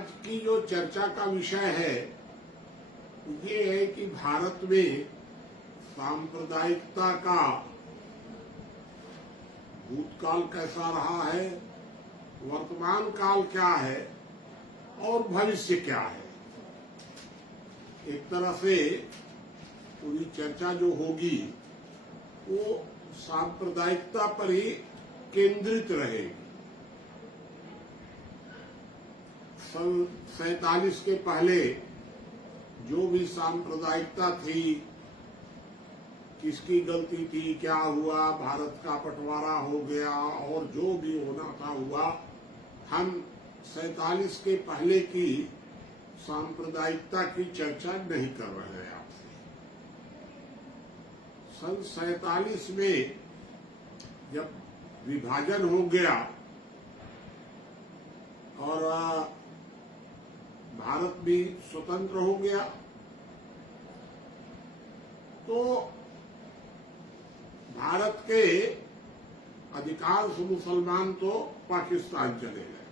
आज की जो चर्चा का विषय है ये है कि भारत में सांप्रदायिकता का भूतकाल कैसा रहा है, वर्तमान काल क्या है और भविष्य क्या है। एक तरह से पूरी चर्चा जो होगी वो सांप्रदायिकता पर ही केंद्रित रहेगी। सन 47 के पहले जो भी सांप्रदायिकता थी, किसकी गलती थी, क्या हुआ, भारत का बंटवारा हो गया और जो भी होना था हुआ, हम 47 के पहले की सांप्रदायिकता की चर्चा नहीं कर रहे हैं आपसे। सन 47 में जब विभाजन हो गया और भारत भी स्वतंत्र हो गया तो भारत के अधिकांश मुसलमान तो पाकिस्तान चले गए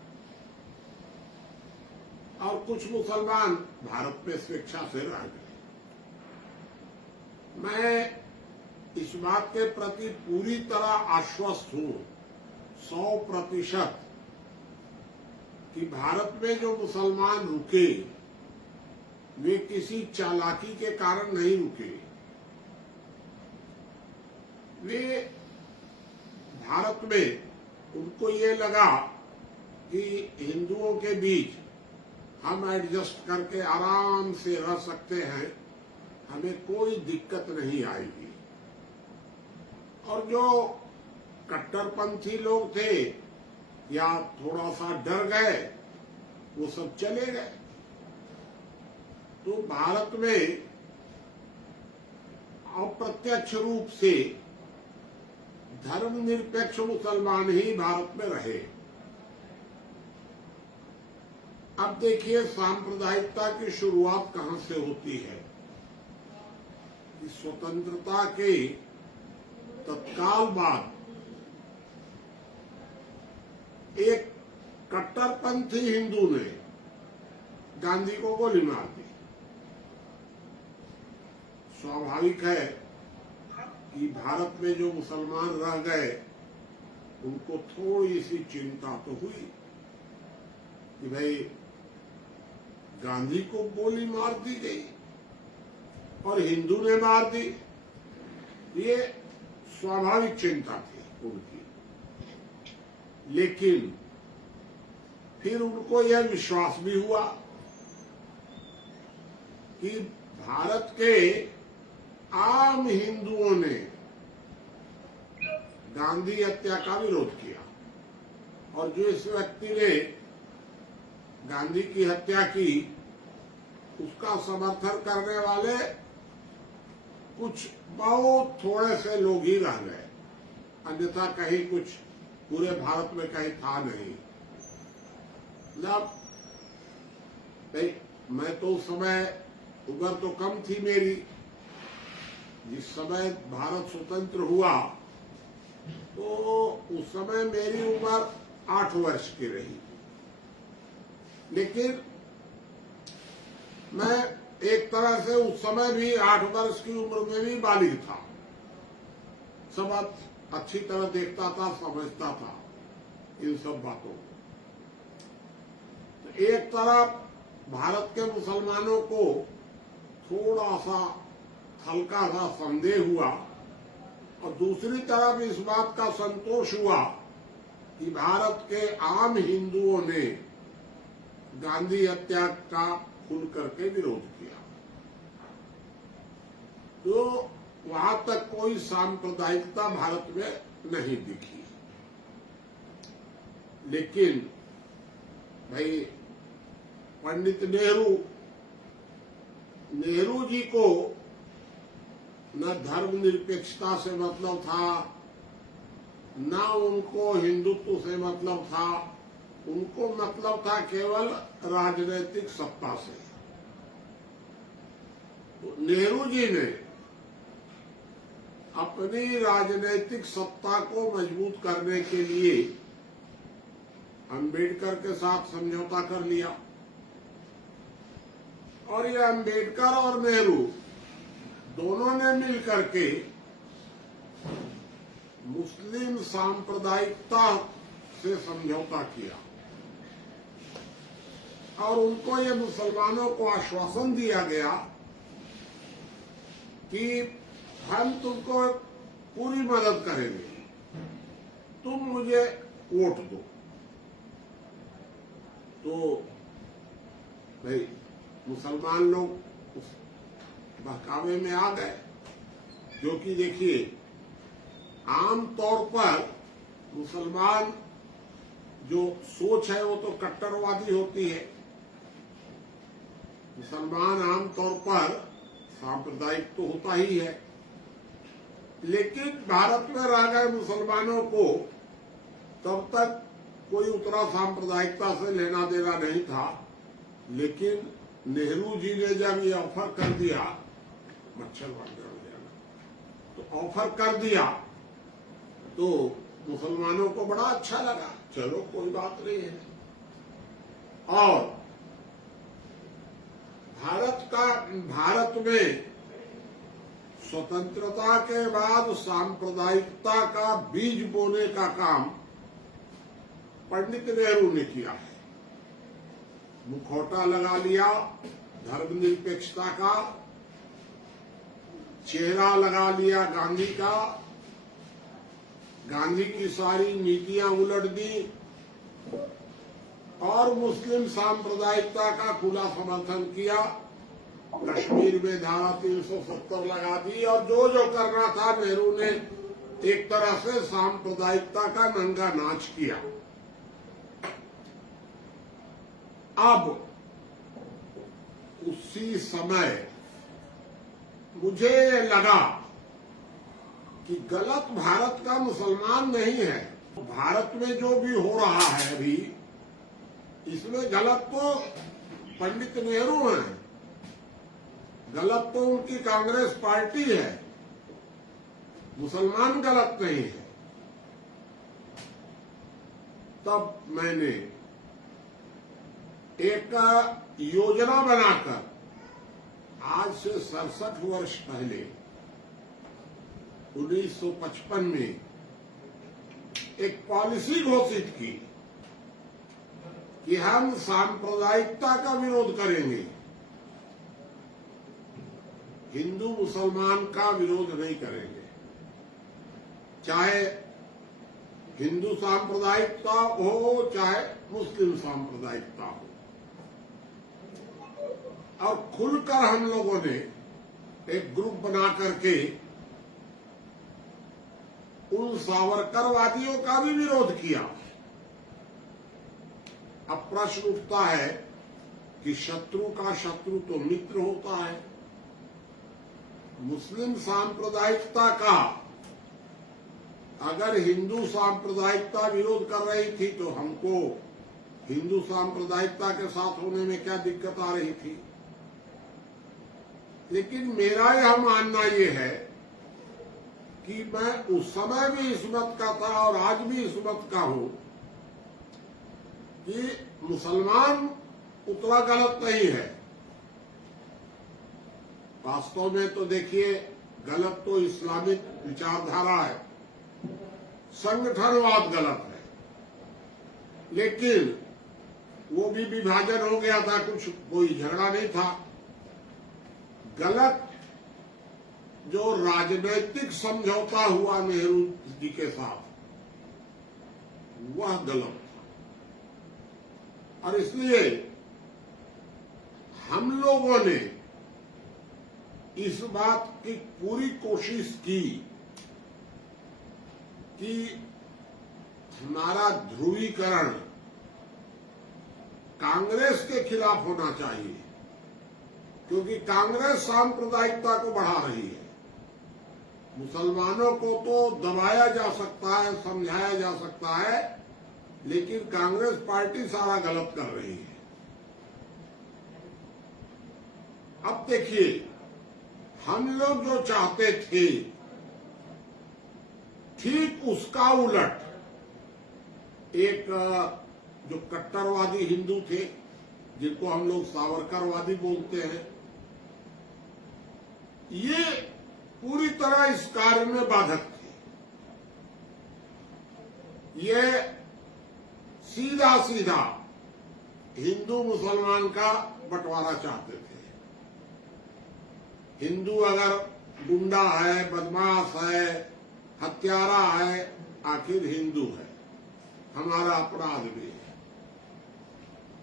और कुछ मुसलमान भारत में स्वेच्छा से रह गए। मैं इस बात के प्रति पूरी तरह आश्वस्त हूं 100% कि भारत में जो मुसलमान रुके वे किसी चालाकी के कारण नहीं रुके। वे भारत में उनको ये लगा कि हिंदुओं के बीच हम एडजस्ट करके आराम से रह सकते हैं, हमें कोई दिक्कत नहीं आएगी। और जो कट्टरपंथी लोग थे या थोड़ा सा डर गए वो सब चले गए। तो भारत में अप्रत्यक्ष रूप से धर्मनिरपेक्ष मुसलमान ही भारत में रहे। अब देखिए सांप्रदायिकता की शुरुआत कहां से होती है। इस स्वतंत्रता के तत्काल बाद एक कट्टरपंथी हिंदू ने गांधी को गोली मार दी। स्वाभाविक है कि भारत में जो मुसलमान रह गए उनको थोड़ी सी चिंता तो हुई कि भाई गांधी को गोली मार दी गई और हिंदू ने मार दी। ये स्वाभाविक चिंता थी उनकी। लेकिन फिर उनको यह विश्वास भी हुआ कि भारत के आम हिंदुओं ने गांधी हत्या का विरोध किया और जो इस व्यक्ति ने गांधी की हत्या की उसका समर्थन करने वाले कुछ बहुत थोड़े से लोग ही रह गए, अन्यथा कहीं कुछ पूरे भारत में कहीं था नहीं। मतलब मैं तो उस समय उम्र तो कम थी मेरी, जिस समय भारत स्वतंत्र हुआ तो उस समय मेरी उम्र 8 वर्ष की रही। लेकिन मैं एक तरह से उस समय भी 8 वर्ष की उम्र में भी बालिग था, सब अच्छी तरह देखता था, समझता था इन सब बातों को। तो एक तरफ भारत के मुसलमानों को थोड़ा सा हल्का सा संदेह हुआ और दूसरी तरफ इस बात का संतोष हुआ कि भारत के आम हिंदुओं ने गांधी हत्या का खुल करके विरोध किया। तो वहां तक कोई सांप्रदायिकता भारत में नहीं दिखी। लेकिन भाई पंडित नेहरू जी को न धर्मनिरपेक्षता से मतलब था, न उनको हिंदुत्व से मतलब था, उनको मतलब था केवल राजनीतिक सत्ता से। तो नेहरू जी ने अपनी राजनीतिक सत्ता को मजबूत करने के लिए अंबेडकर के साथ समझौता कर लिया और ये अंबेडकर और नेहरू दोनों ने मिलकर के मुस्लिम सांप्रदायिकता से समझौता किया और उनको ये मुसलमानों को आश्वासन दिया गया कि हम तुमको पूरी मदद करेंगे, तुम मुझे वोट दो। तो भाई मुसलमान लोग उस बहकावे में आ गए, जो कि देखिए आम तौर पर मुसलमान जो सोच है वो तो कट्टरवादी होती है। मुसलमान आमतौर पर सांप्रदायिक तो होता ही है, लेकिन भारत में रह गए मुसलमानों को तब तक कोई उतना सांप्रदायिकता से लेना देना नहीं था। लेकिन नेहरू जी ने जब ये ऑफर कर दिया, मच्छर बन गया, तो ऑफर कर दिया तो मुसलमानों को बड़ा अच्छा लगा, चलो कोई बात नहीं है। और भारत में स्वतंत्रता के बाद सांप्रदायिकता का बीज बोने का काम पंडित नेहरू ने किया है। मुखौटा लगा लिया धर्मनिरपेक्षता का, चेहरा लगा लिया गांधी का, गांधी की सारी नीतियां उलट दी और मुस्लिम सांप्रदायिकता का खुला समर्थन किया। कश्मीर में धारा 370 लगा दी और जो जो करना था नेहरू ने एक तरह से सांप्रदायिकता का नंगा नाच किया। अब उसी समय मुझे लगा कि गलत भारत का मुसलमान नहीं है, भारत में जो भी हो रहा है अभी इसमें गलत तो पंडित नेहरू हैं, गलत तो उनकी कांग्रेस पार्टी है, मुसलमान गलत नहीं है। तब मैंने एक योजना बनाकर आज से 67 वर्ष पहले 1955 में एक पॉलिसी घोषित की कि हम सांप्रदायिकता का विरोध करेंगे, हिंदू मुसलमान का विरोध नहीं करेंगे। चाहे हिंदू सांप्रदायिकता हो चाहे मुस्लिम सांप्रदायिकता हो। और खुलकर हम लोगों ने एक ग्रुप बना करके उन सावरकरवादियों का भी विरोध किया। अब प्रश्न उठता है कि शत्रु का शत्रु तो मित्र होता है। मुस्लिम सांप्रदायिकता का अगर हिंदू सांप्रदायिकता विरोध कर रही थी तो हमको हिंदू सांप्रदायिकता के साथ होने में क्या दिक्कत आ रही थी। लेकिन मेरा यह मानना ये है कि मैं उस समय भी इस मत का था और आज भी इस मत का हूं कि मुसलमान उतना गलत नहीं है। वास्तव में तो देखिए गलत तो इस्लामिक विचारधारा है, संगठनवाद गलत है, लेकिन वो भी विभाजन हो गया था, कुछ कोई झगड़ा नहीं था। गलत जो राजनैतिक समझौता हुआ नेहरू जी के साथ वह गलत था। और इसलिए हम लोगों ने इस बात की पूरी कोशिश की कि हमारा ध्रुवीकरण कांग्रेस के खिलाफ होना चाहिए, क्योंकि कांग्रेस सांप्रदायिकता को बढ़ा रही है। मुसलमानों को तो दबाया जा सकता है, समझाया जा सकता है, लेकिन कांग्रेस पार्टी सारा गलत कर रही है। अब देखिए हम लोग जो चाहते थे ठीक उसका उलट एक जो कट्टरवादी हिंदू थे जिनको हम लोग सावरकरवादी बोलते हैं, ये पूरी तरह इस कार्य में बाधक थे। ये सीधा सीधा हिंदू मुसलमान का बंटवारा चाहते थे। हिंदू अगर गुंडा है, बदमाश है, हत्यारा है, आखिर हिंदू है, हमारा अपना आदमी है।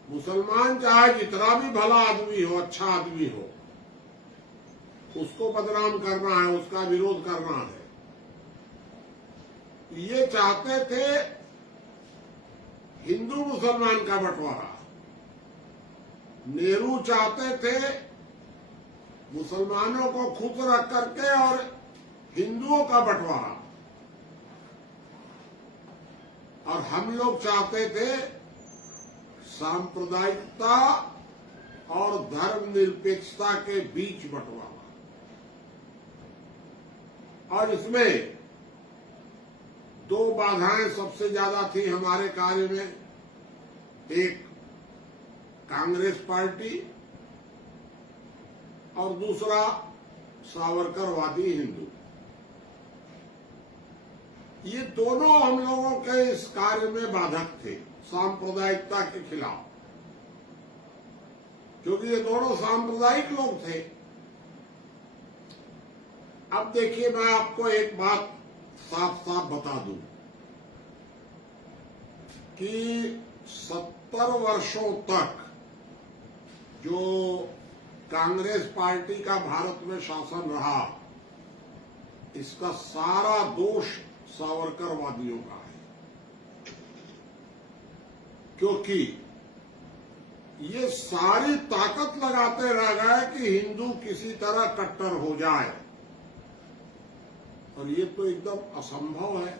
मुसलमान चाहे जितना भी भला आदमी हो, अच्छा आदमी हो, उसको बदनाम करना है, उसका विरोध करना है। ये चाहते थे हिंदू मुसलमान का बंटवारा। नेहरू चाहते थे मुसलमानों को खुश रख करके और हिंदुओं का बंटवारा, और हम लोग चाहते थे सांप्रदायिकता और धर्मनिरपेक्षता के बीच बंटवारा। और इसमें दो बाधाएं सबसे ज्यादा थी हमारे कार्य में। एक कांग्रेस पार्टी और दूसरा सावरकरवादी हिंदू। ये दोनों हम लोगों के इस कार्य में बाधक थे, सांप्रदायिकता के खिलाफ, क्योंकि ये दोनों सांप्रदायिक लोग थे। अब देखिए, मैं आपको एक बात साफ साफ बता दूं कि 70 वर्षों तक जो कांग्रेस पार्टी का भारत में शासन रहा, इसका सारा दोष सावरकरवादियों का है। क्योंकि ये सारी ताकत लगाते रह गए कि हिंदू किसी तरह कट्टर हो जाए, और ये तो एकदम असंभव है।